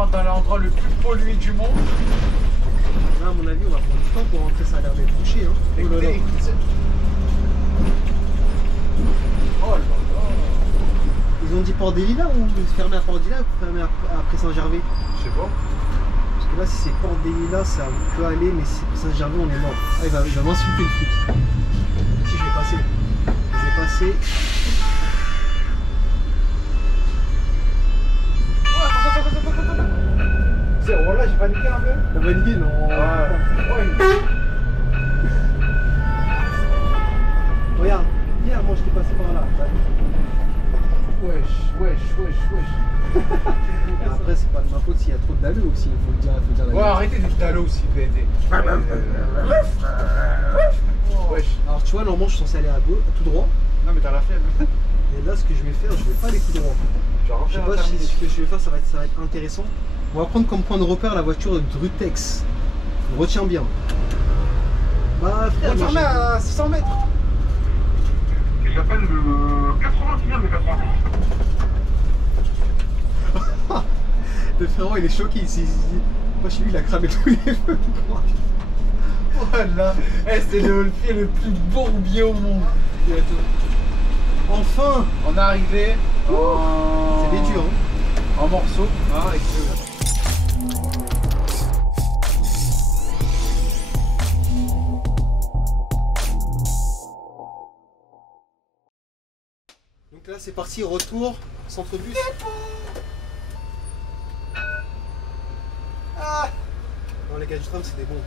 rentre dans l'endroit le plus pollué du monde. Là, à mon avis, on va prendre du temps pour rentrer, ça a l'air d'être bouché. Hein. Écoutez, écoutez. Oh là là. Ils ont dit Port des Lilas ou fermé à Port des Lilas ou fermé après Saint-Gervais? Je sais pas. Parce que là, si c'est Port des Lilas, ça peut aller, mais si c'est Saint-Gervais, on est mort. Ah, il va m'insulter le flic. Si, je vais passer. Je vais passer. Voilà, j'ai paniqué un peu. T'as validé, non? Ouais. Regarde, hier, moi, je t'ai passé par là. Wesh. Après, c'est pas de ma faute s'il y a trop de dalleux aussi, il faut le dire. La Ouais, arrêtez d'être dalleux aussi, PNT. Wesh. Alors, tu vois, normalement, je suis censé aller à gauche, tout droit. Non, mais t'as la flemme. Et là, ce que je vais faire, je vais pas aller tout droit. Je sais pas si ce que je vais faire, ça va être intéressant. On va prendre comme point de repère la voiture de Drutex. Retiens bien. Bah, frère, On fermé à 600 mètres. Il s'appelle le 99 de 90. Le frérot, il est choqué ici. Moi, chez lui, il a cramé tous les feux. Voilà. C'est le pied le plus bourbier au monde. Enfin! On est arrivé en... C'est des durs, hein. En morceaux. Ah, avec Donc là, c'est parti, retour, centre-bus. Ah! Non, les gars du tram, c'était bon.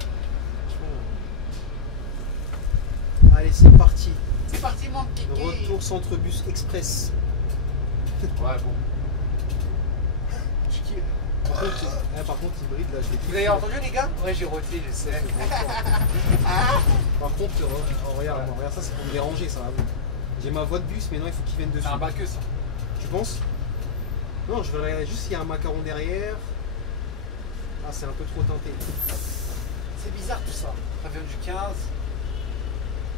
Allez, c'est parti. C'est parti, mon petit. Retour centre-bus express. Ouais, bon. Par contre, hybride, là, je l'ai Vous avez entendu, les gars? Ouais, j'ai roté, je sais. Par contre, regarde, ça, c'est pour me déranger, ça. J'ai ma voix de bus, mais non, il faut qu'il vienne dessus. C'est un bac que ça. Tu penses? Non, je vais regarder juste s'il y a un macaron derrière. Ah, c'est un peu trop teinté. C'est bizarre tout ça. Ça vient du 15.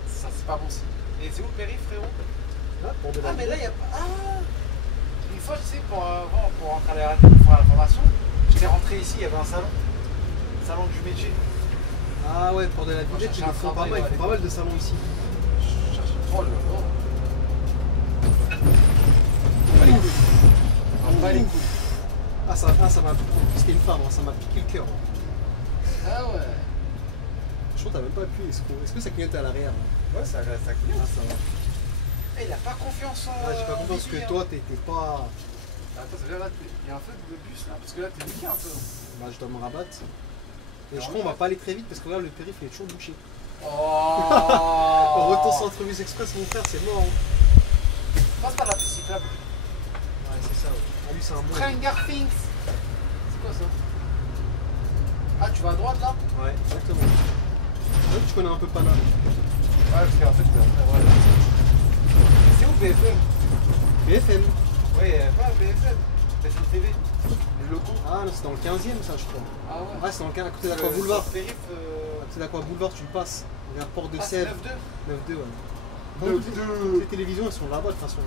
Ça, c'est pas bon signe. Et c'est où le périph', frérot? Là, pour de la mais là, il y a pas. Ah! Une fois, tu sais, pour rentrer à la pour faire la formation, j'étais rentré ici, il y avait un salon. Salon du métier. Ah ouais, pour de la Villette, ils font pas mal, pas mal de salons ici. Je cherche trop le. Pas les couilles. Pas les couilles. Ah, ça m'a. C'était une femme, hein, ça m'a piqué le cœur. Ah ouais. Je crois que t'as même pas appuyé, est-ce que ça clignote à l'arrière? Ouais, ça clignote. Ah, ça va. Il a pas confiance en. Ouais, j'ai pas confiance que toi, t'étais pas. Attends, ça veut dire là, il y a un feu de bus là, parce que là, t'es niqué un peu. Bah, je dois me rabattre. Et je crois qu'on va pas aller très vite parce que là, le périph' il est toujours bouché. Oh. Retour centre-bus express, mon frère, c'est mort. Hein. Passe par la piste cyclable. Ouais, c'est ça. Ouais. Ah, lui, c'est un mot. Stranger Things. C'est quoi ça? Ah, tu vas à droite là? Ouais, exactement. Ouais, tu connais un peu Paname. Ouais, parce qu'en fait, c'est où BFM? BFM. Ouais, pas BFM. BFM TV. Le logo. Ah non, c'est dans le 15e ça, je crois. Ah ouais? Ouais, c'est dans le 15e, à côté d'Aqua Boulevard. Périph. À côté d'Aqua Boulevard, tu le passes. Il y a un port de Sèvres. 9-2. 9-2, ouais. 9-2. Les télévisions, elles sont là-bas de toute façon.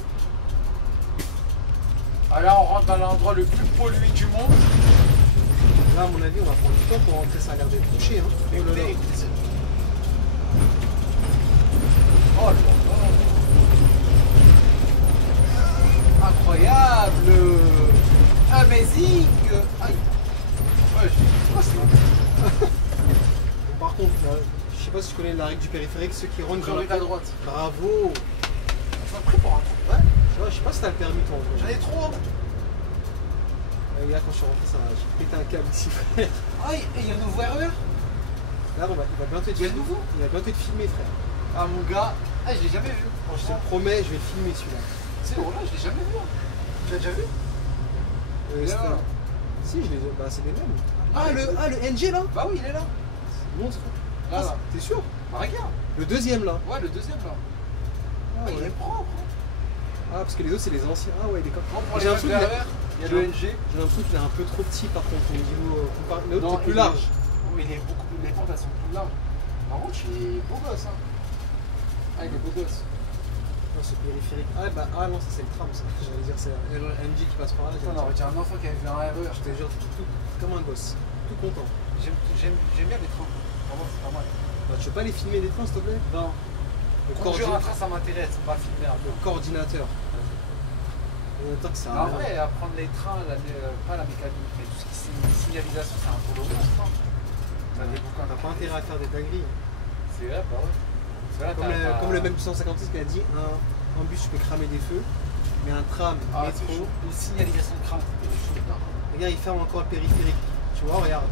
Ah là, on rentre dans l'endroit le plus pollué du monde. Là, à mon avis, on va prendre du temps pour rentrer, ça a l'air d'être bouché. Hein. Écoutez, oh là là. Incroyable. Amazing. Aïe. Ouais, c'est quoi ça? Par contre, là, je sais pas si tu connais la règle du périphérique, ceux qui rentrent Priorité à droite. Bravo. Tu m'as pris pour un trou, ouais? Je sais pas si t'as le permis, toi. J'en ai trop. Là, quand je suis rentré, ça j'ai pété un câble ici, frère. Ah, il y a un nouveau RER? Là, il va bientôt être Il y a le nouveau? Il va bientôt être filmé, frère. Ah, mon gars. Ah, je l'ai jamais vu. Je te le promets, je vais le filmer celui-là. C'est bon, là, je l'ai jamais vu. Tu l'as déjà vu? Là. Si, je les ai. Bah, c'est les mêmes. Ah, le NG là? Bah oui, il est là. Monstre. Là, là. T'es sûr? Bah, regarde. Le deuxième là. Ouais, le deuxième là. Ah, Il est propre. Ah, parce que les autres, c'est les anciens. Ah, ouais, d'accord. Pour J'ai les l'impression RER, il y a le NG. J'ai l'impression qu'il est un peu trop petit par contre au niveau. L'autre Non, est plus il large. Oui, il est beaucoup plus. Les pentes elles sont plus larges. Par contre, il est beau gosse. Hein. Ah, il est beau gosse. Oh, ce périphérique. Ah, bah, ah non, ça c'est le tram, ça. J'allais dire, c'est MJ qui passe par là. On aurait dit un enfant qui avait vu un RER. Je te jure, tout comme un gosse. Tout content. J'aime bien les trains. Vraiment, c'est pas mal. Bah, tu veux pas les filmer les trains, s'il te plaît? Non. Conduire un train, ça m'intéresse. Pas filmer un peu. Le coordinateur. Que ça. En vrai, apprendre les trains, pas la mécanique, mais tout ce qui est signalisation, c'est un peu long. T'as pas intérêt à faire des dingueries. C'est vrai, bah ouais. Comme le même 156 qui a dit, un bus tu peux cramer des feux, mais un tram, métro. Une signalisation de crame. Regarde, il ferme encore le périphérique. Tu vois, regarde.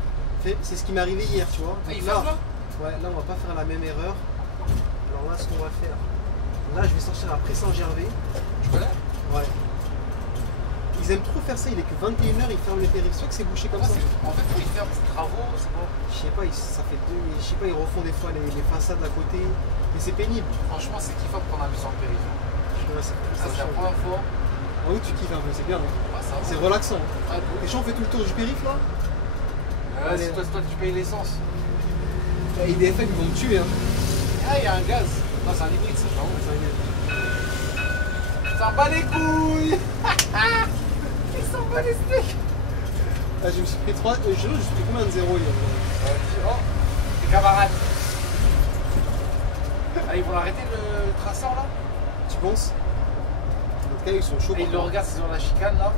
C'est ce qui m'est arrivé hier, tu vois. Il là, ferme là? Ouais, là on va pas faire la même erreur. Alors là, ce qu'on va faire. Là, je vais sortir après Saint-Gervais. Tu connais? Ouais. Ils aiment trop faire ça, il est que 21h, ils ferment les périphériques. C'est que c'est bouché comme ça. En fait, ils ferment ces travaux, c'est quoi? Je sais pas, ça fait je sais pas, ils refont des fois les façades à côté. Mais c'est pénible. Franchement, c'est kiffant de prendre un bus en périphérie. C'est la première fois. En haut, tu kiffes un peu, c'est bien. Ouais, c'est relaxant. Ah, et on fait tout le tour du périph' là. C'est toi, tu payes l'essence. IDFM, ils vont me tuer. Hein. Ah, il y a un gaz. Non, c'est un hybride, ça, genre. C'est un hybride. Ça bat les couilles. Il s'en bat les steaks. Ah, je me suis pris 3. Je me suis pris combien de 0 Oh, tes camarades. Ah, ils vont arrêter le traceur là? Tu penses? En tout cas, ils sont chauds. Et ils le regardent, c'est dans la chicane là.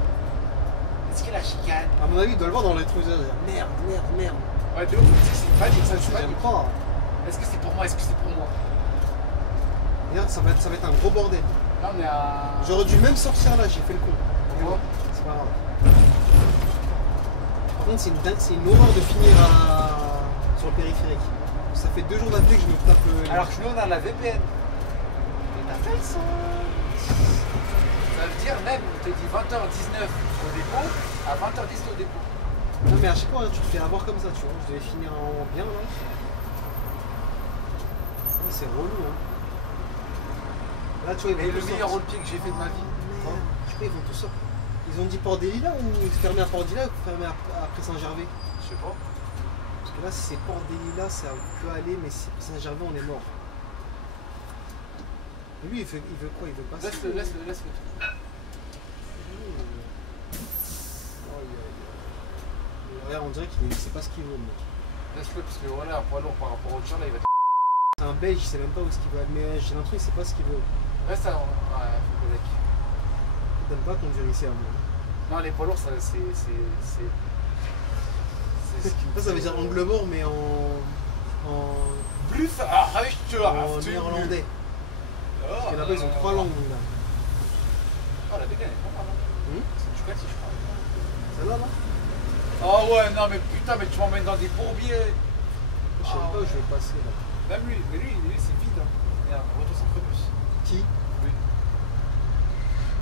Est-ce qu'il y a la chicane? À mon avis, ils doivent le voir dans les trous. Merde. Ouais, de ouf, c'est une panique, ça, tu j'aime pas. Est-ce que c'est pour moi? Est-ce que c'est pour moi? Regarde, ça va être un gros bordel. Là, on est à. J'aurais dû même sortir là, j'ai fait le con. Pourquoi? C'est pas grave. Par contre, c'est une horreur de finir sur le périphérique. Ça fait 2 jours d'affilée que je me tape le. Alors que nous, on a la VPN. Et t'as fait ça? Ça veut dire même, on te dit 20h19 au dépôt, à 20h10 au dépôt. Non, mais à chaque fois, tu te fais avoir comme ça, tu vois. Je devais finir en bien là. Ça, c'est relou, hein. Là, tu vois, ils vont le meilleur roleplay que j'ai fait de ma vie. Je sais pas, ils vont tous sortir. Ils ont dit Port des Lilas ou fermé à Port des Lilas ou fermé après Saint-Gervais? Je sais pas. Parce que là, si c'est Port des Lilas, ça peut aller, mais si Saint-Gervais, on est mort. Et lui, il veut quoi? Il veut passer. Laisse-le. Regarde, on dirait qu'il sait pas ce qu'il veut, le mec. Laisse-le, parce que voilà, un poids lourd par rapport au tien, là, il va. C'est un belge, il sait même pas où ce qu'il veut, mais j'ai l'impression qu'il sait pas ce qu'il veut. Reste à. Ouais, faut que Il donne pas conduire ici à moi. Non, les poids lourds, ça, c'est. Ça veut dire angle mort, mais en Bluff en néerlandais. Parce que là-bas, ils ont 3 langues. Là. Oh, la bécane, elle est pas mal. C'est du classique, je crois. Celle-là, là? Oh ouais, non, mais putain, mais tu m'emmènes dans des bourbiers. Je sais pas où je vais passer là. Même lui, mais lui c'est vide. Hein. Regarde, retour centre-bus. Qui? Lui.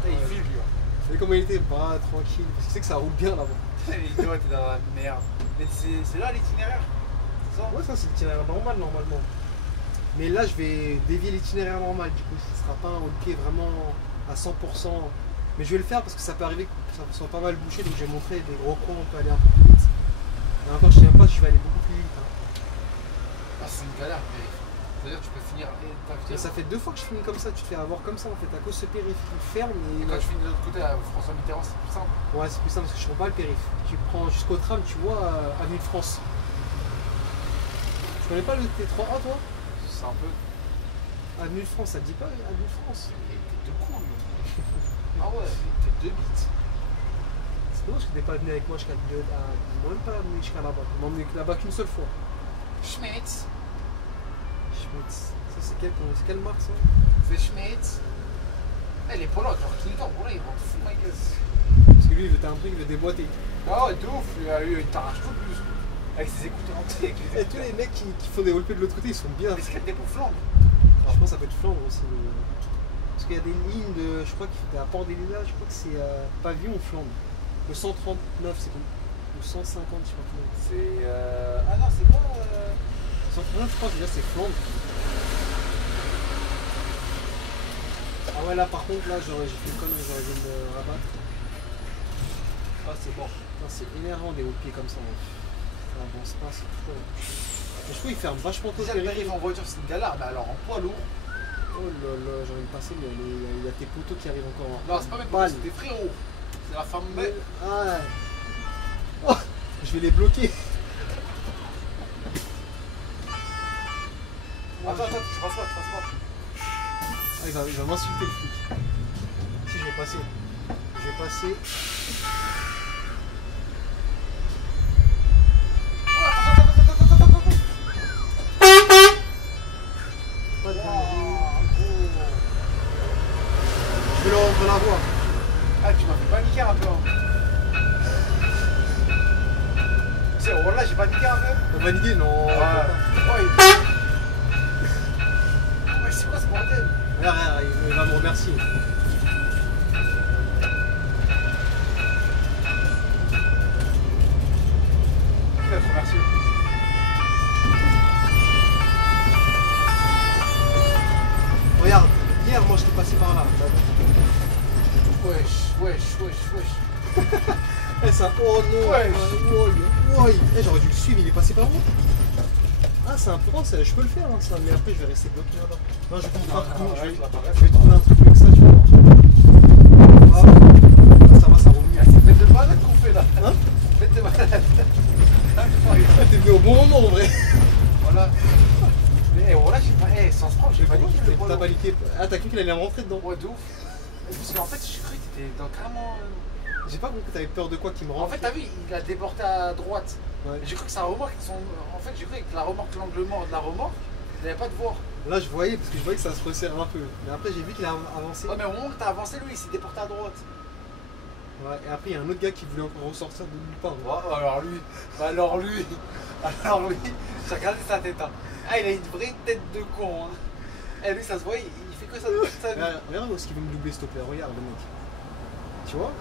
Il est vide, lui. Mais comment il était? Bah, tranquille. Parce que c'est que ça roule bien là-bas. Il doit être dans la merde. Mais c'est là l'itinéraire? C'est ça? Ouais, ça c'est l'itinéraire normal normalement. Mais là, je vais dévier l'itinéraire normal. Du coup, ce sera pas un haut-pied vraiment à 100%. Mais je vais le faire parce que ça peut arriver que ça soit pas mal bouché. Donc, je vais montrer des gros coins, on peut aller un peu plus vite. Et encore, je sais même pas si je vais aller beaucoup plus vite. Hein. Ah, c'est une galère, périph'. C'est-à-dire que tu peux finir. Et ça fait 2 fois que je finis comme ça. Tu te fais avoir comme ça en fait. À cause de ce périph' qui ferme. Et quand tu finis de l'autre côté à François Mitterrand, c'est plus simple. Ouais, c'est plus simple parce que je prends pas le périph'. Tu prends jusqu'au tram, tu vois, Avenue de France. Tu connais pas le T3A toi? C'est un peu. Avenue de France, ça te dit pas Avenue de France? Il était de cool. Ah ouais, il était 2 bits. C'est dommage que t'es pas venu avec moi jusqu'à même pas venu jusqu'à là-bas. On m'a emmené là-bas qu'une seule fois. Schmitz. Ça c'est quelle marque ça? C'est Schmitz. Eh, les Polonais, genre tout le temps, ils vont te foutre ma gueule. Parce que lui, il veut un truc, il veut déboîter. Ah ouais, de ouf, il t'arrache tout le bus. Avec ses écouteurs entiers. Et tous les mecs qui font des roleplays de l'autre côté, ils sont bien. Mais c'est qu'elle découvre Flandre. Je pense que ça peut être Flandre aussi. Parce qu'il y a des lignes de. Je crois qu'il était à Port des Lilas, je crois que c'est Pavillon ou Flandre. Le 139, c'est comme. Ou 150, je crois que c'est. Ah non, c'est pas. 139, je crois que déjà c'est Flandre. Ah ouais, là par contre, là j'ai fait une connerie, j'aurais dû me rabattre. Ah, c'est bon. C'est énervant des hauts pieds comme ça. Ça avance pas, c'est trop. Mais je trouve qu'ils ferment vachement tôt. Déjà, le périph' en voiture, c'est une galère, mais alors en poids lourd. Oh là là, j'ai envie de passer, mais il y a tes poteaux qui arrivent encore. Non, c'est pas mes potes, c'est tes frérots. C'est la femme belle. Ah ouais. Oh, je vais les bloquer. Attends, tu passes pas. Ah, il va m'insulter le flic. Si, je vais passer. Je vais passer. Pas de je vais le la voir. Ah, tu m'as fait paniquer un peu. Tu sais, voilà, j'ai paniqué un peu. T'as validé? Non. Ouais, c'est quoi ce bordel? Regarde, il va me remercier. Il va te remercier. Regarde, hier moi je t'ai passé par là. Wesh. Eh ça, oh non. Wesh. Eh, j'aurais dû le suivre, il est passé par où? Ah c'est un peu, je peux le faire hein, ça, mais après je vais rester bloqué là-bas. Non, je vais je vais trouver un truc avec ça, tu vois. Ah, ça va, ça roule mieux. C'est bête de malade qu'on fait là. Hein? Bête de malade. T'es venu au bon moment en vrai. Voilà. Mais voilà, j'ai pas. Sans se prendre, j'ai paniqué le T'as paniqué. Ah, t'as cru qu'il allait rentrer dedans? Ouais, de ouf. Parce qu'en fait, j'ai cru que t'étais dans carrément. J'ai pas compris que t'avais peur de quoi qu'il me rentre. En fait, t'as vu, il a déporté à droite. Ouais. J'ai cru que sa remorque, en fait, j'ai cru que la remorque, l'angle mort de la remorque, il n'avait pas de voir. Là, je voyais parce que je voyais que ça se resserre un peu. Mais après, j'ai vu qu'il a avancé. Ouais, mais au moment que t'as avancé, lui, il s'est déporté à droite. Ouais, et après, il y a un autre gars qui voulait encore ressortir de nulle part. Ouais, alors lui, j'ai regardé sa tête. Hein. Ah, il a une vraie tête de con. Hein. Et lui, ça se voit, il fait que ça de sa vie. Regarde où est-ce qu'il veut me doubler, s'il te plaît. Regarde le mec. Tu vois?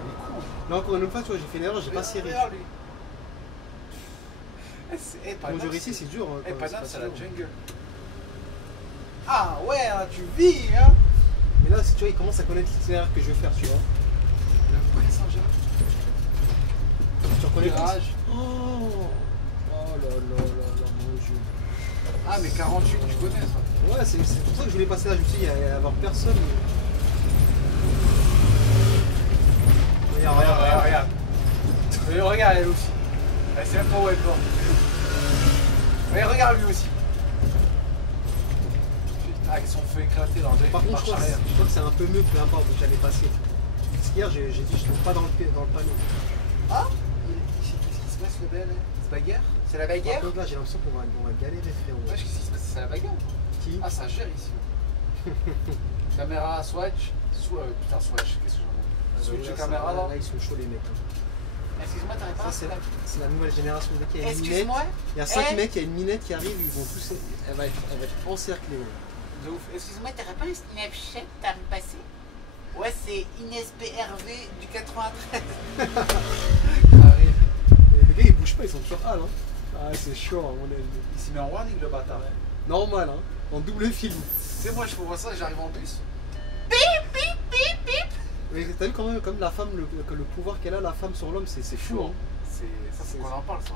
Il est cool. Là, encore une fois, tu vois, j'ai fait une erreur, j'ai pas serré. Regarde lui. Conduire ici, c'est dur. Hein, Paname, c'est la jungle. Ah ouais, hein, tu vis, hein. Mais là, tu vois, il commence à connaître l'itinéraire que je vais faire, tu vois. Le prix Saint-Germain. Tu reconnais Virage. Oh là là, mon Dieu. Ah, mais 48, tu connais ça. Ouais, c'est pour ça que je voulais passer là. Je me suis dit, il va y avoir personne. Regarde. Et regarde elle aussi. Elle sait même pas où elle porte. Mais regarde lui aussi. Putain, avec son feu éclaté dans le. Par contre, je crois que c'est un peu mieux que là-bas où j'allais passer. Parce qu'hier, j'ai dit, je trouve pas dans le panneau. Ah, qu'est-ce qui se passe le bel? C'est bagarre? C'est la bagarre? Par contre, là, j'ai l'impression qu'on va galérer, frérot. Ouais, qu'est-ce qui se passe? C'est la bagarre? Qui? Ah, ça gère ici. Caméra, swatch. Putain, swatch, qu'est-ce que j'en ai? Switch de caméra là. Là, ils sont chauds, les mecs. Excuse-moi, t'arrives pas? C'est la nouvelle génération de qui a une minette. Excuse-moi. Il y a 5 mecs, il y a une minette qui arrive, ils vont tous. Elle va être encerclée. De ouf. Excuse-moi, t'aurais pas un Snapchat à me passer? Ouais, c'est Inès PRV du 93. Arrive. Les gars, ils bougent pas, ils sont toujours hal. Hein. Ah, c'est chaud, à mon avis. Il s'est mis en warning, le bâtard. Normal, hein. En double film. Tu sais, moi, je vois ça, j'arrive en bus. Mais t'as vu quand même, comme la femme, le pouvoir qu'elle a, la femme sur l'homme, c'est fou, hein. Ça, c'est qu'on en parle, ça.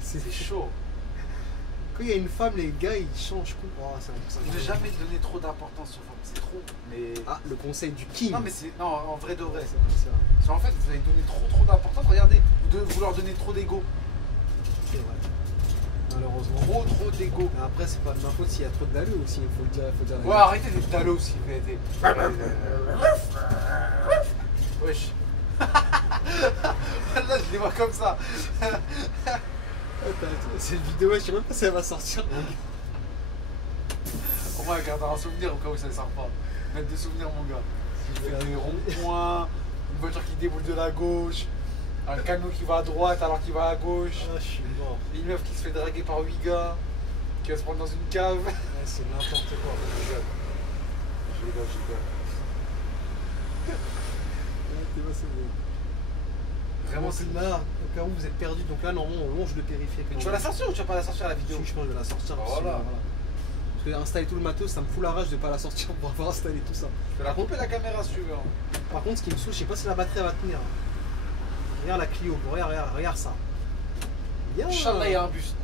C'est chaud. Quand il y a une femme, les gars, ils changent. Oh, je n'ai jamais donné trop d'importance aux femmes, c'est trop. Mais... Ah, le conseil du king. Non, mais c'est. Non, en vrai de vrai. C'est vrai. Parce qu'en fait, vous avez donné trop d'importance. Regardez, vous leur donnez trop d'ego. C'est vrai. Malheureusement. Trop d'ego. Après, c'est pas de ma faute s'il y a trop de dalleux aussi, il faut le dire. Ouais, arrêtez d'être taleux aussi. Wesh. Là, je les vois comme ça. Cette vidéo, je sais même pas si elle va sortir. Au moins, elle gardera un souvenir au cas où ça ne sert pas. Mettre des souvenirs, mon gars. Si je fais des ronds-points, une voiture qui déboule de la gauche, un camion qui va à droite alors qu'il va à gauche. Ah, je suis mort. Une meuf qui se fait draguer par 8 gars, qui va se prendre dans une cave. Ouais, c'est n'importe quoi. Je rigole. C'est bon. Vraiment, c'est là, au cas où vous êtes perdu, donc là, normalement, on longe le périphérique. Mais tu vas la sortir ou tu vas pas la sortir la vidéo? Si, je pense que je vais la sortir. Voilà. Parce que installer tout le matos, ça me fout la rage de pas la sortir pour avoir installé tout ça. Je vais la couper la caméra si tu veux. Par contre, ce qui me saoule, je sais pas si la batterie va tenir. Regarde la Clio, regarde ça. Inch'Allah, il y a un bus.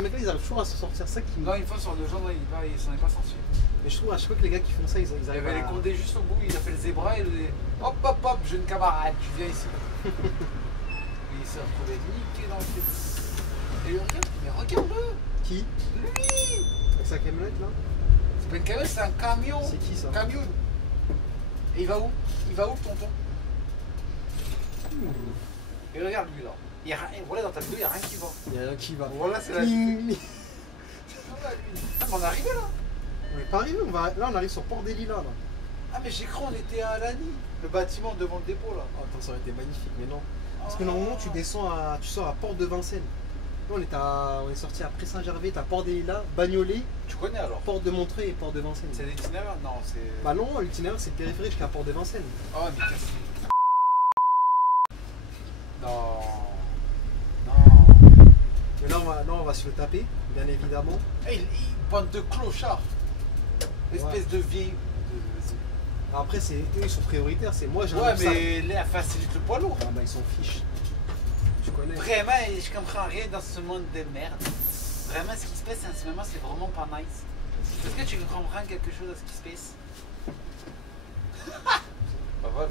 Les mecs là, ils arrivent toujours à se sortir ça qui me. Non, une fois sur le genre, il s'en est pas sorti. Mais je trouve à chaque fois que les gars qui font ça, ils Il arrivent avait les à. condés juste au bout, il a fait le zébra et le. Hop hop hop, jeune camarade, tu viens ici. Et il s'est retrouvé niqué dans le film. Et regarde, mais regarde-le. Qui? Lui. Avec sa camionnette là? C'est pas une camionnette, c'est un camion. C'est qui ça? Camion. Et il va où? Il va où le tonton? Et regarde lui là. Il y a rien, voilà dans ta vidéo, il n'y a rien qui va. Il y a rien qui va. Voilà, c'est la Cling. Ah, mais on est arrivé là. On est pas arrivé, là on arrive sur Port des Lilas là. Ah mais j'ai cru on était à Alani, le bâtiment devant le dépôt là. Oh, attends, ça aurait été magnifique, mais non. Parce que normalement tu descends à. Tu sors à Port de Vincennes. Là on est sorti après Saint-Gervais, t'as Port des Lilas, Bagnolet, Tu connais alors? Port de Montreuil et Port de Vincennes. C'est l'itinéraire? Non, c'est. Bah non, l'itinéraire c'est le périphérique jusqu'à Port de Vincennes. Oh mais qu'est-ce que. Non. Non. Mais là on va se le taper, bien évidemment. Hey, bande de clochards. Espèce Ouais. de vieille. Après eux ils sont prioritaires, c'est moi j'ai un Ouais obstacle. mais là facilite le poids lourd. Ah bah ils s'en fichent. Tu connais. Vraiment, je comprends rien dans ce monde de merde. Vraiment, ce qui se passe en ce moment, c'est vraiment pas nice. Est-ce que tu comprends quelque chose de ce qui se passe? Va,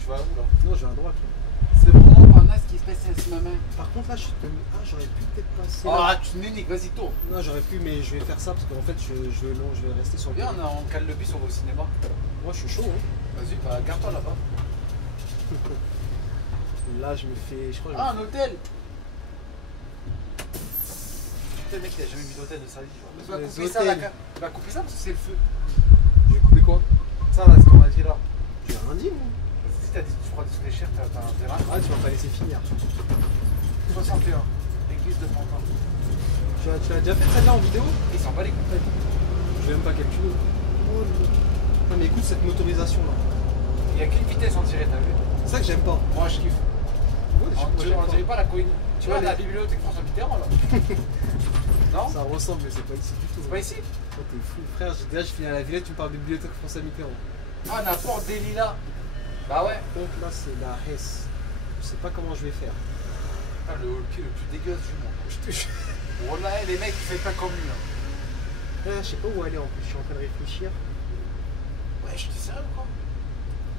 tu vas où là? Non, je vais à droite. Là. C'est vraiment pas nice ce qui se passe en ce moment. Par contre là j'aurais pu peut-être passer. Ah, là. tu m'uniques, vas-y, tôt. Non, j'aurais pu, mais je vais faire ça parce qu'en fait je vais rester sur le. Viens, on cale le bus, on va au cinéma. Moi je suis chaud, hein. Vas-y, bah, garde-toi là-bas. Là je me fais. Je crois que je Ah, me un hôtel! Putain, le mec, il a jamais vu d'hôtel de sa vie. Il va Les couper ça, là. hôtels. Il va couper ça parce que c'est le feu. Je vais couper quoi? Ça, là, ce qu'on a dit là. J'ai rien dit, moi. Si t'as dit tu crois des trucs chers, t'as un terrain. Ah, tu vas pas laisser finir. 61. Église de Pantin. Tu l'as déjà fait celle-là en vidéo? Il s'en bat les coups. Je vais même pas calculer. Oh, non, mais écoute cette motorisation là. Il n'y a qu'une vitesse en tirée, t'as vu? C'est ça que j'aime pas. Moi, je kiffe. Ouais, On dirait pas la coïne. Tu vois, Ouais, la mais- bibliothèque François Mitterrand là. Non? Ça ressemble, mais c'est pas ici du tout. C'est pas ici? Oh, t'es fou, frère. Déjà, je finis à la Villette, tu me parles de bibliothèque François Mitterrand. Ah, la porte des Lilas. Bah ouais. Donc là, c'est la Hesse. Je sais pas comment je vais faire. Putain, le hockey le plus dégueulasse du monde. Je te jure. Voilà, les mecs, ils font pas comme lui. Hein. Là, je sais pas où aller en plus. Je suis en train de réfléchir. Ouais, je t'ai sérieux quoi?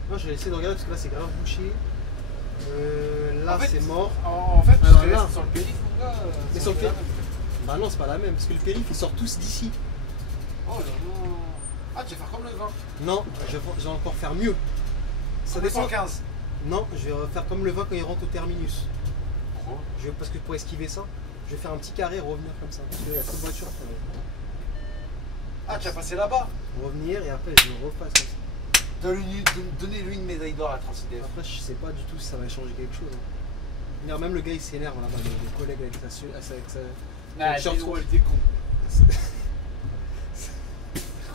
Moi, je vais essayer de regarder parce que là, c'est grave bouché. Là, En fait, c'est mort. En fait, Alors je serais là- resté sur le périph', mon gars. Mais sur le c'est la périph'. même. Bah non, c'est pas la même. Parce que le périph', ils sortent tous d'ici. Oh là là. Ah, tu vas faire comme le vin. Non, je vais encore faire mieux. Ça dépend. 215. Non, je vais faire comme le vin quand il rentre au terminus. Gros. Parce que pour esquiver ça, je vais faire un petit carré, revenir comme ça. Parce qu'il y a trop de voitures. Ah, tu vas passer là-bas. Revenir et après, je repasse comme ça. Donnez-lui une médaille d'or à Transidef. Après, je sais pas du tout si ça va changer quelque chose. Hein. Regarde, même le gars, il s'énerve là-bas, le collègue avec sa. Ah, short dis-le, swap. t'es con.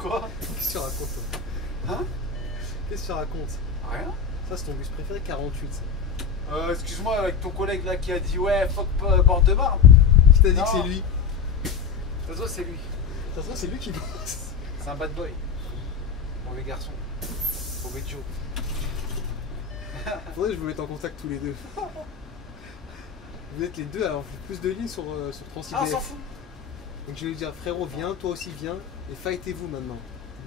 Quoi? Qu'est-ce que tu racontes toi? Hein? Qu'est-ce que tu racontes? Rien. Ça, c'est ton bus préféré, 48. Ça. Excuse-moi, avec ton collègue là qui a dit ouais, fuck bord de marne. Qui t'a dit Non. que c'est lui? De toute façon, c'est lui. Ça se trouve, c'est lui qui bosse. C'est un bad boy. Mauvais garçon. Mauvais Joe. Faudrait que je vous mette en contact tous les deux. Vous êtes les deux à avoir fait plus de lignes sur Ah, on Transidef. s'en fout. Donc je vais lui dire, frérot, viens, toi aussi viens, et fightez-vous maintenant.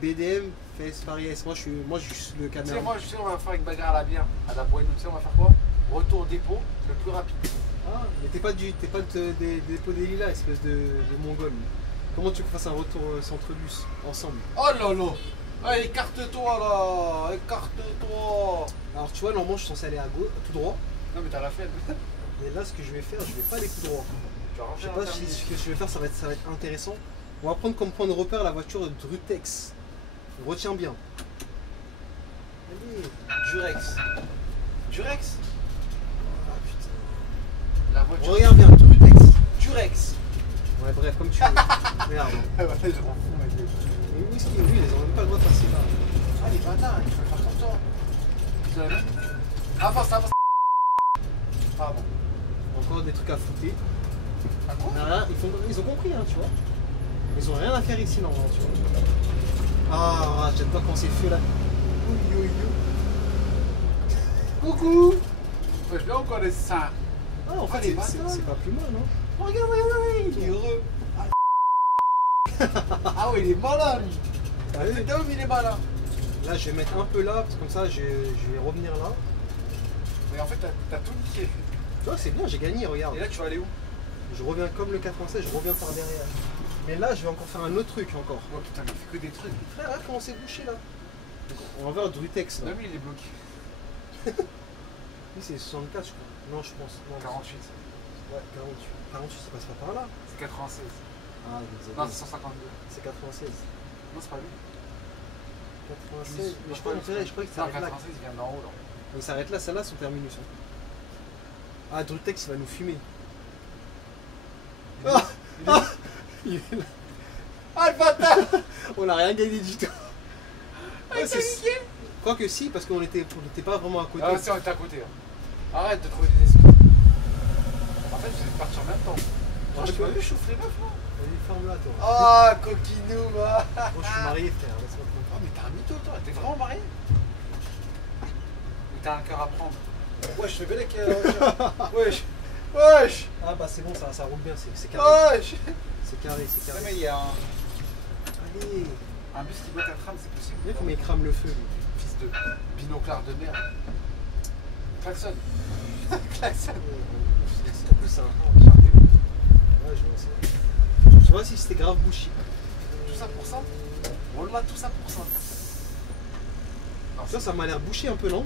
BDM, FS, Paris S. Moi, je suis le Tu sais, caméra. moi, je sais, on va faire une bagarre à la bière, à la boîte. Tu sais, on va faire quoi? Retour au dépôt, le plus rapide. Ah, mais t'es pas des dépôts des Lilas, espèce de mongol. Comment tu veux qu'on fasse un retour centre-bus ensemble? Oh là là! Allez, écarte-toi là! Écarte-toi! Alors tu vois, normalement je suis censé aller à gauche, tout droit. Non, mais t'as la flemme. Mais là, ce que je vais faire, je vais pas aller tout droit. Tu vas Je sais rentrer pas dans si le ce que je vais faire, ça va être intéressant. On va prendre comme point de repère la voiture de Drutex. Retiens bien. Allez. Durex. Durex? Ah putain. La voiture. Regarde bien, Drutex. Durex. Ouais, bref, comme tu veux. Merde. Ouais, je m'en fous, mec. Mais où est-ce qu'ils lui, ils ont même pas le droit de passer là. Ah, les bâtards, tu vas faire comme toi. Ils ont la même. Avance, avance. Pardon. Encore des trucs à fouter. Ah quoi? Là, ils ont compris, hein, tu vois. Ils ont rien à faire ici, normalement, tu vois. Ah, j'aime pas quand c'est feu là. Oui, oui, oui. Coucou! Ouais, je vais encore les seins. Ah, en Ah, fait, les c'est bâtards. pas plus mal, non? Oh, regarde, il est heureux. Ah ouais, il est malin lui. Ah oui. C'est homme, il est malin. Là, je vais mettre un peu là, parce que comme ça, je vais revenir là. Mais en fait, t'as tout niqué. Tu vois, c'est bien, j'ai gagné, regarde. Et là, tu vas aller où? Je reviens comme le 96, je reviens par derrière. Mais là, je vais encore faire un autre truc encore. Oh putain, mais il fait que des trucs. Frère, regarde comment c'est bouché là. Donc, on va voir Drutex là. Non, mais il est bloqué. Lui, c'est 64, je crois. Non, je pense. Non, 48. Ouais, 48. 48, ça passe pas par là. C'est 96. Ah, Non, c'est 152. c'est 96. Non, c'est pas lui. 96. Mais je crois qu'il Non, s'arrête là. 96, il vient d'en haut là. Il s'arrête là, celles-là sont terminus. Hein. Ah, Drutex, il va nous fumer. Il est- il est- Il est là. Ah, le bâtard! On a rien gagné du tout. Ah, Ouais, il t'a c'est- niqué! Quoi que si, parce qu'on était pas vraiment à côté. Ah, si, on était à côté. Hein. Arrête de trouver des excuses. En fait, vous êtes partis en même temps. Ah, Je tu peux vois. même chauffer les meufs, moi. Vas-y, ferme-la, toi. Ah, coquinou, moi. Oh, je suis marié, frère. Laisse-moi tranquille. Oh, mais t'es un mytho, toi. T'es vraiment marié? Ou t'as un cœur à prendre? Ouais, je fais belle avec. Wesh. Wesh. Ah, bah c'est bon, ça roule bien, c'est carré. Wesh. C'est carré, c'est Non, carré. mais il y a Allez. un bus qui bloque un tram, c'est possible. Viens comment il crame le feu, lui. Fils de binoclard de merde. Klaxon. Klaxon. En plus, c'est un. Ouais, je vois ça. Tu vois si c'était grave bouché. Tout ça pour ça? Wallah, tout ça pour ça. Non, Ça m'a l'air bouché un peu, non?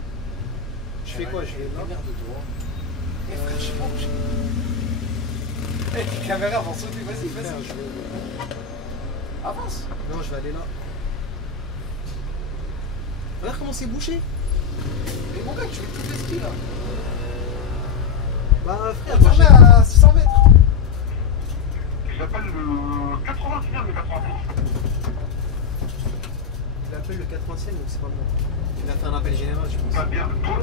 Je fais quoi? Je vais là. Merde de toi. Eh frère, je sais pas où je... Eh, les caméras vont sauter, vas-y, Frère, vas-y. je vais- Avance. Non, je vais aller là. Regarde comment c'est bouché. Mais mon gars, tu fais tout le ski là. Bah, frère, On fermé à 600 mètres. J'appelle le 81 mais 90. il appelle le 80e, donc c'est pas bon. Il a fait un appel général, je Tu pense. vas bien, toi,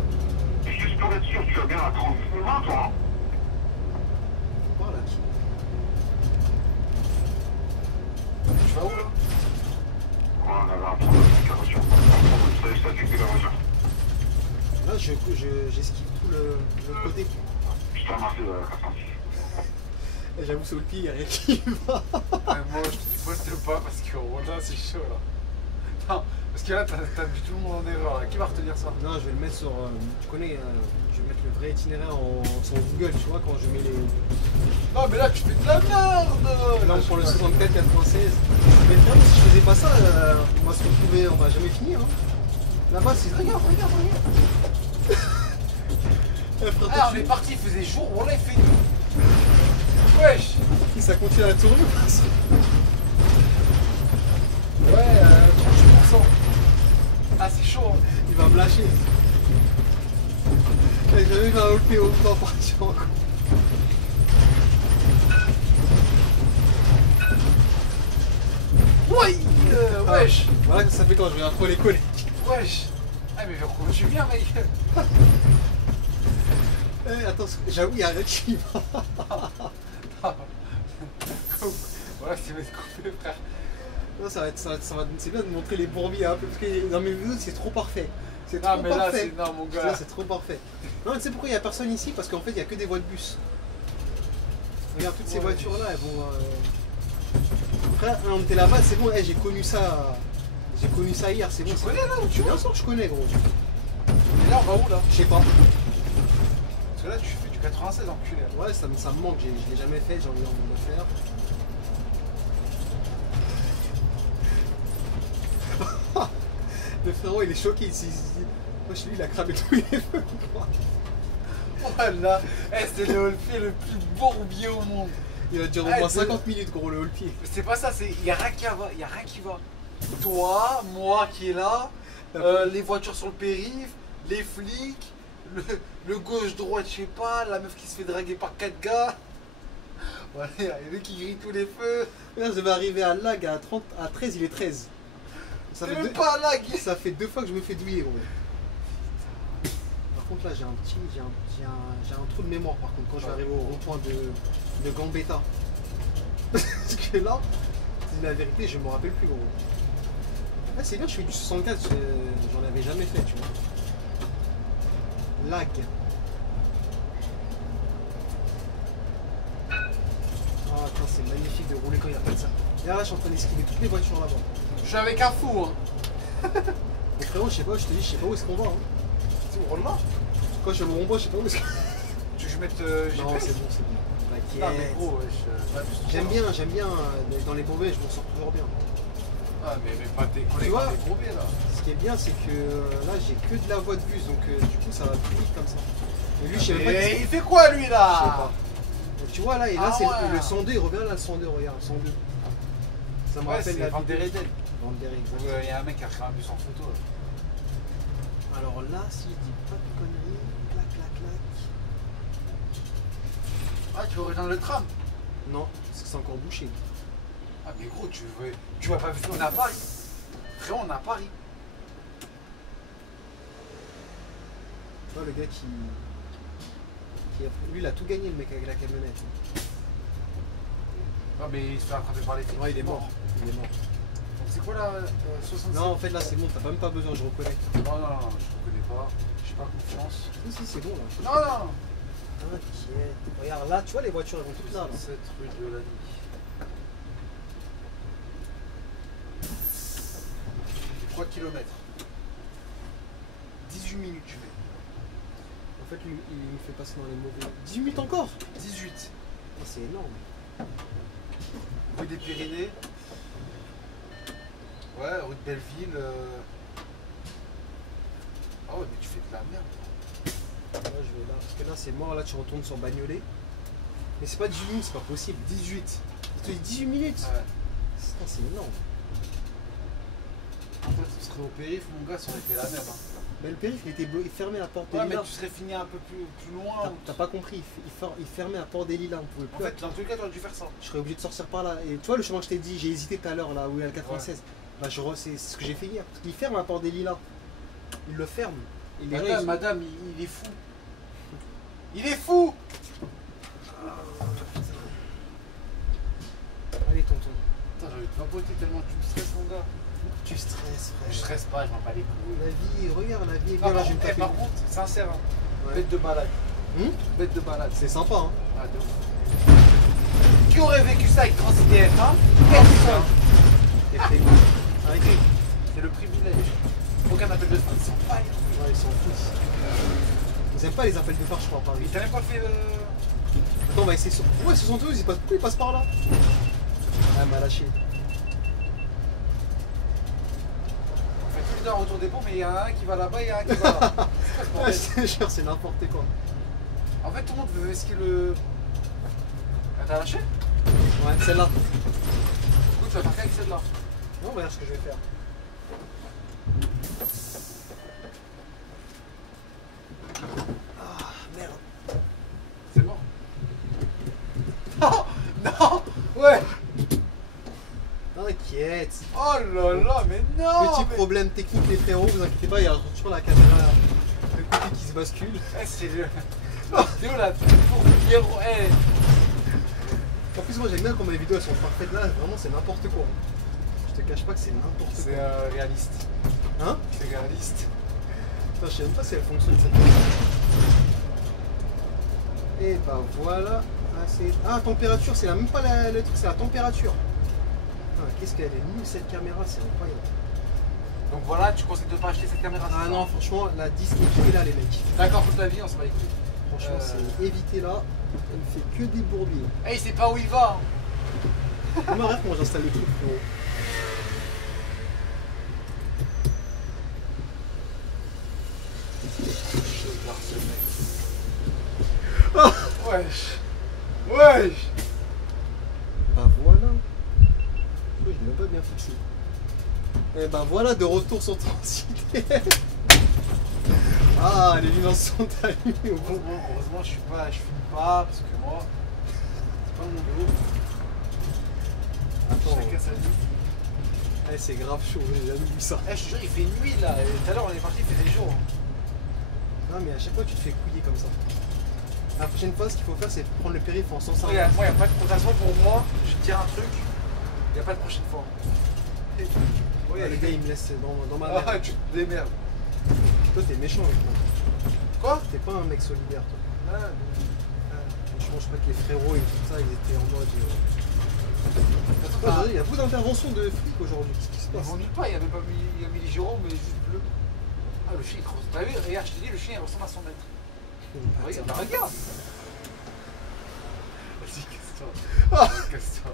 juste pour être sûr, tu vas bien à 30 20, toi, hein. Voir là. Tu vas où là? Ouais, on avait un problème avec la voiture. Ça a la voiture. Là, j'esquive tout le côté. Je t'ai ramassé 86. Et j'avoue, sur le pied, il n'y a rien qui va. Moi, je te dis poste pas parce que Wallah, c'est chaud là. Non, parce que là, t'as mis tout le monde en erreur là. Qui va retenir ça? Non, je vais le mettre sur. Tu connais, je vais mettre le vrai itinéraire sur Google, tu vois, quand je mets les. Non, mais là, tu fais de la merde. Là, on prend le 64, 96. Mais frère, si je faisais pas ça, on va se retrouver, on va jamais finir. Hein. Là-bas, c'est. Regarde. Eh, frère, Ah, on est parti, il faisait jour, Wallah, il fait nuit. Wesh. ça continue à tourner. Ouais, 38%. Ah, c'est chaud. Hein. Il va me lâcher. J'ai jamais vu un OP au pas partir encore. Ouais, wesh. Voilà que ça fait quand je vais un les coller. Wesh. Ah, mais vers où tu viens, mec? Eh, attends, j'avoue, il y a rien qui va. Voilà, c'est va être coupé, frère. Non, c'est bien de montrer les bourbiers un peu, parce que dans mes vidéos, c'est trop parfait. C'est Non, trop mais là, parfait. c'est. Non, mon Tu vois, gars. c'est trop parfait. Non, tu sais pourquoi il n'y a personne ici? Parce qu'en fait, il n'y a que des voies de bus. Regarde, toutes ces Ouais. voitures-là, elles vont. Frère, on était là-bas, c'est bon, j'ai connu ça. J'ai connu ça hier, c'est bon. Tu connais là où tu vas? Bien sûr que je connais, gros. Et là, on va où là? Je sais pas. Parce que là, tu fais du 96 enculé. Ouais, ça me manque, je l'ai jamais fait, j'ai envie de le faire. Le frérot, il est choqué, il se dit. Moi, chez lui, il a cramé tous les feux. Voilà. Eh, c'est le Holpier le plus bourbier au monde. Il a duré au Ah, moins c'est- 50 minutes, gros, le pied. Mais c'est pas ça, c'est. Y a rien qui va. Y a rien qui va. Toi, moi qui est là, les voitures sur le périph', les flics, le gauche-droite, je sais pas, la meuf qui se fait draguer par 4 gars. Voilà, y a le qui grille tous les feux. Là, je vais arriver à Lag à 13, il est 13. Ça C'est fait, même deux, pas là, Guy. ça fait 2 fois que je me fais douiller, gros. Par contre, là, j'ai un trou de mémoire, par contre, quand je vais arriver au rond-point de Gambetta. Parce que là, c'est la vérité, je me rappelle plus, gros. Ah, c'est bien, je fais du 64, j'en avais jamais fait, tu vois. Lag. Ah, attends, c'est magnifique de rouler quand il n'y a pas de ça. Et là, je suis en train d'esquiver toutes les voitures là-bas. Je suis avec un fou, hein. Mais frérot, je sais pas, je te dis, je sais pas où est-ce qu'on va. Hein. C'est où, là? Quand je suis au rond-point, je sais pas où est-ce qu'on va. Tu veux que je mette Non, GPS? c'est bon, c'est bon. Non, mais gros, wesh. J'aime bien, dans les brevets, je m'en sors toujours bien. Ah, mais pas tes collègues, Tu vois, pas tes brevets, là. Ce qui est bien, c'est que là, j'ai que de la voie de vue, donc du coup, ça va plus vite comme ça. Et lui, je sais même pas. Et il fait quoi, lui, Je sais là? pas. Donc, tu vois, là, et là, Ah c'est ouais. le 102, il revient là, le 102, regarde, le 102. Ça me Ouais, rappelle c'est la Van vidéo. der Eden. Van der Eden, exact. Il y a un mec qui a créé un bus en photo, là. Alors là, si je dis pas de conneries, clac, clac, clac. Ah, tu veux rejoindre le tram? Non, parce que c'est encore bouché. Ah, mais gros, tu vas pas vite, on est à Paris. Frérot, on est à Paris. Tu vois, le gars lui, il a tout gagné, le mec avec la camionnette. Ah, mais il se fait attraper par les filles. Ouais, il est mort. Il est mort. Donc, c'est quoi là 65? Non, en fait, là, c'est bon, t'as même pas besoin, je reconnais. Non, je reconnais pas. J'ai pas confiance. Si, c'est bon, là. Non. T'inquiète. Regarde, là, tu vois, les voitures, elles vont toutes là. 7 rue de la Nuit. 3 km. 18 minutes, tu fais. En fait, lui, il me fait passer dans les mauvais. 18 minutes encore. 18. Oh, c'est énorme. Rue des Pyrénées. Ouais, rue de Belleville. Ah ouais, mais tu fais de la merde. Là, je vais là. Parce que là, c'est mort. Là, tu retournes sur Bagnolet. Mais c'est pas 18 minutes, c'est pas possible. 18. Il te dit 18 minutes. Ouais. Putain, c'est énorme. En fait, tu serais au périph', mon gars, ça aurait été la merde. Hein. Mais le périph', il était bloqué, il fermait la porte des Ouais, mais Lilas. tu serais fini un peu plus loin. T'as pas compris, il fermait la porte des Lilas, on pouvait En plus. fait, dans tous les cas, tu aurais dû faire ça. Je serais obligé de sortir par là. Et tu vois le chemin que je t'ai dit, j'ai hésité tout à l'heure là où il y a le 96. Bah c'est ce que j'ai fait hier. Parce qu'il ferme la porte des Lilas. Il le ferme. Et les gens, ils sont- Madame, il est fou. Il est fou. Allez tonton. Putain, j'ai envie de vapoter tellement tu me stresses, mon gars. Tu stresses frère. Je stresse pas, je m'en bats les couilles. La vie, regarde la vie est bien Non, là, je vais me taper. par contre, sincère, hein. Ouais. Bête de balade. Bête de balade. C'est sympa hein. Ah, de ouf. Qui aurait vécu ça avec TransIDF, hein? Personne. Et fait arrêtez. C'est le privilège. Aucun appel de phare, ils sont pas les couilles. Ouais, ils s'en foutent. Ils aiment pas les appels de phare, je crois, à Paris. Mais t'as même pas fait. Attends, on va essayer sur. Ouais, 72, pourquoi il passe par là? Ah, m'a lâché. On fait tout le temps un retour des pots, mais il y en a un qui va là-bas et il y en a un qui va là. C'est quoi ce Ouais, bordel? c'est c'est n'importe quoi. En fait, tout le monde veut esquiver le. Ah, t'as lâché? Ouais, celle-là. Du coup, tu vas partir avec celle-là. Non, regarde ce que je vais faire. Ah, merde. C'est mort. Oh non. Ouais. T'inquiète. Oh là là, mais non. Petit mais- problème technique, les frérots, vous inquiétez pas, il y a toujours la caméra, le côté qui se bascule. Eh, c'est le. La vidéo là, pour Pierrot. Eh. En plus, moi j'aime bien quand mes vidéos elles sont parfaites là, vraiment c'est n'importe quoi. Je te cache pas que c'est n'importe C'est quoi. réaliste. Hein? C'est réaliste. Putain, je sais même pas si elle fonctionne cette vidéo. Et bah voilà. Ah, température, c'est même pas le truc, c'est la température. Putain, qu'est-ce qu'elle est nulle cette caméra, c'est incroyable. Donc voilà, tu conseilles de pas acheter cette caméra. Ah c'est ça? non, franchement, la 10 évitez là les mecs. D'accord, toute la vie, on se bat les couilles. Franchement, c'est éviter là, elle me fait que des bourbiers. Eh, il sait pas où il va. Hein. Comment rêve comment j'installe le truc, frérot. Je regarde ce mec. Wesh. Wesh. Bah voilà. Je l'ai même pas bien fixé. Et bah voilà, de retour sur TransIDF. Ah, les lumières sont allumées au bon. Heureusement, je filme pas parce que moi, c'est pas mon dos. Attends, Chacun sa vie. c'est grave chaud, j'ai jamais vu ça. Eh, je te jure, il fait nuit là. Et tout à l'heure, on est parti, il faisait jour. Hein. Non, mais à chaque fois, tu te fais couiller comme ça. La prochaine fois, ce qu'il faut faire, c'est prendre le périph' en sens Moi, il n'y a pas de protection pour moi. Je vais te dire un truc. Il n'y a pas de prochaine fois. Ouais, le gars, il me laisse dans ma merde. Ah, tu te démerdes. Toi, t'es méchant avec moi. Quoi? T'es pas un mec solidaire, toi. Ah, Franchement, je crois que les frérots et tout ça, ils étaient en mode. Il y a beaucoup d'interventions de flics aujourd'hui. Qu'est-ce qui se Ils passe? vont nulle part, il avait pas mis, il a mis les girons, mais juste bleu. Ah, le chien, il ressemble. T'as vu, regarde, je te dis, le chien, il ressemble à son maître. Regarde, bah, regarde. Vas-y, casse-toi. Casse-toi.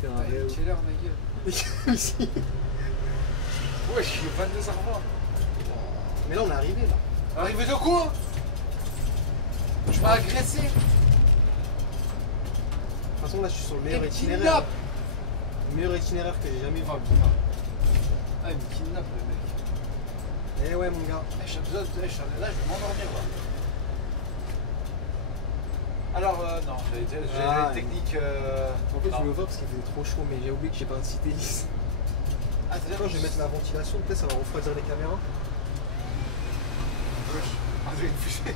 T'es un Vas-y. réel. Quelle heure, ma gueule? Ici. Ouais, je suis 22h20. Mais là, on est arrivé là. Arrivé de quoi? Je m'ai agressé. De toute façon, là, je suis sur le meilleur Et itinéraire. kidnappe. Le meilleur itinéraire que j'ai jamais vu. Oh putain. Ah, il me kidnappe le mec. Eh ouais, mon gars. Eh, j'ai besoin de. Là, je vais m'endormir là. Alors, non, j'ai Ah, une technique. En fait, je non. voulais voir parce qu'il faisait trop chaud, mais j'ai oublié que j'ai pas un cité lisse. Ah, c'est Quand je vais mettre la ventilation, peut-être ça va refroidir les caméras. Ah, j'ai une fusée.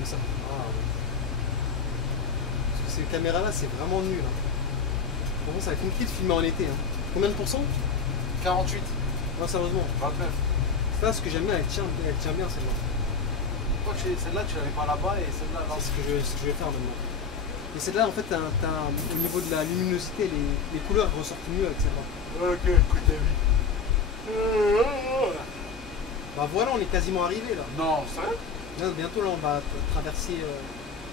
Mais ça. Ah ouais. Parce que ces caméras-là, c'est vraiment nul. Hein. Franchement, ça va être compliqué de filmer en été. Hein. Combien de pourcents? 48, Non, sérieusement. 29. C'est pas ce que j'aime bien, elle tient bien celle-là. Pourquoi celle-là, tu l'avais pas là-bas et celle-là là? C'est ce que je vais faire maintenant. Et celle-là, en fait, au niveau de la luminosité, les couleurs ressortent mieux avec celle-là. Ok, écoute, t'as vu. Bah voilà, on est quasiment arrivé là. Non, sérieux? Là, bientôt, là, on va traverser.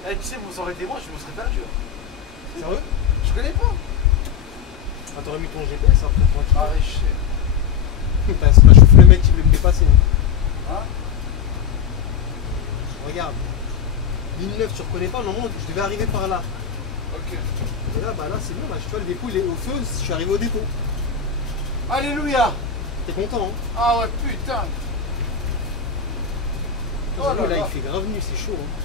Eh, tu sais, ça aurait été moi, je me serais perdu. Sérieux? Je connais pas. Ah, t'aurais mis ton GPS après, tranquille. Ah, ouais, je sais. C'est pas chauffe le mec qui veut me dépasser. Hein? Regarde. Ligne 9, tu reconnais pas? Normalement, je devais arriver par là. Ok. Et là, bah là, c'est bon, là, tu vois, le dépôt, il est au feu, je suis arrivé au dépôt. Alléluia. T'es content, hein? Ah ouais, putain. Oh là J'avoue, là, là. il fait grave nuit, c'est chaud. Hein.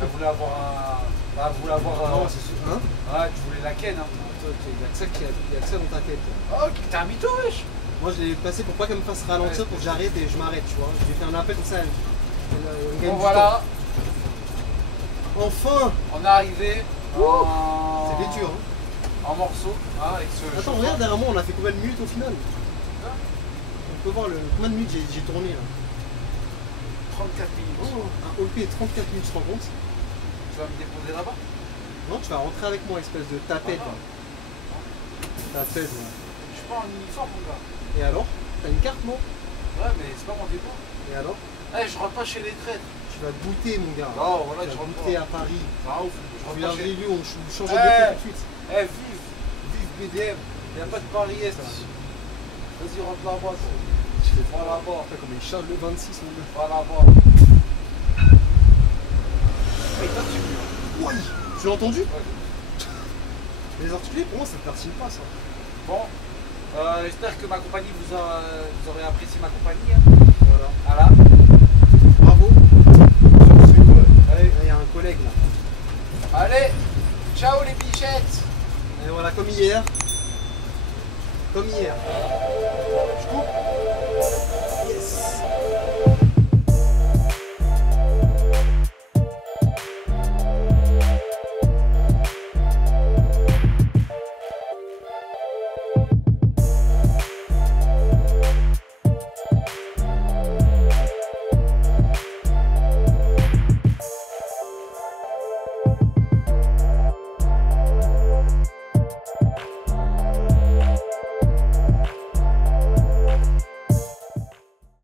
Elle voulait avoir un. Elle voulait avoir un. Non, c'est sûr. Hein? Ah, tu voulais la ken, hein. Toi, il y a que ça dans ta tête. Oh, t'es un mytho, wesh. Moi, je l'ai passé pour pas qu'elle me fasse ralentir, pour que j'arrête et je m'arrête, tu vois. Je lui ai fait un appel comme ça. Elle gagne Bon, du voilà, temps. Enfin! on est arrivé en. C'est vêtu, hein. En morceaux, hein, avec ce. Attends, chauffeur. regarde derrière moi, on a fait combien de minutes au final? On peut voir combien de minutes j'ai tourné là. 34 minutes. Oh, un OP 34 minutes, tu te rends compte? Tu vas me déposer là-bas? Non, tu vas rentrer avec moi, espèce de tapette. Ah, là. Tapette, ouais. Je suis pas en uniforme, mon gars. Et alors? T'as une carte, non? Ouais, mais c'est pas mon dépôt. Et alors? Eh, je rentre pas chez les traîtres. Tu vas goûter, mon gars. Non, voilà, tu tu vas rentres goûter pas. à Paris. C'est un ouf. Je Tu rentre viens pas des chez. lieux, on change de dépôt tout de suite. Eh, vive. Vive BDM. Y'a pas de Paris Est. Vas-y, rentre là-bas, toi. Tu fais Va là-bas. comme il charge le 26, mon gars. Va là-bas. Mais toi, tu. Oui! Tu l'as entendu? Ouais. Les articulés, pour moi, ça ne pertine pas, ça. Bon. J'espère que ma compagnie vous aurez apprécié ma compagnie. Hein.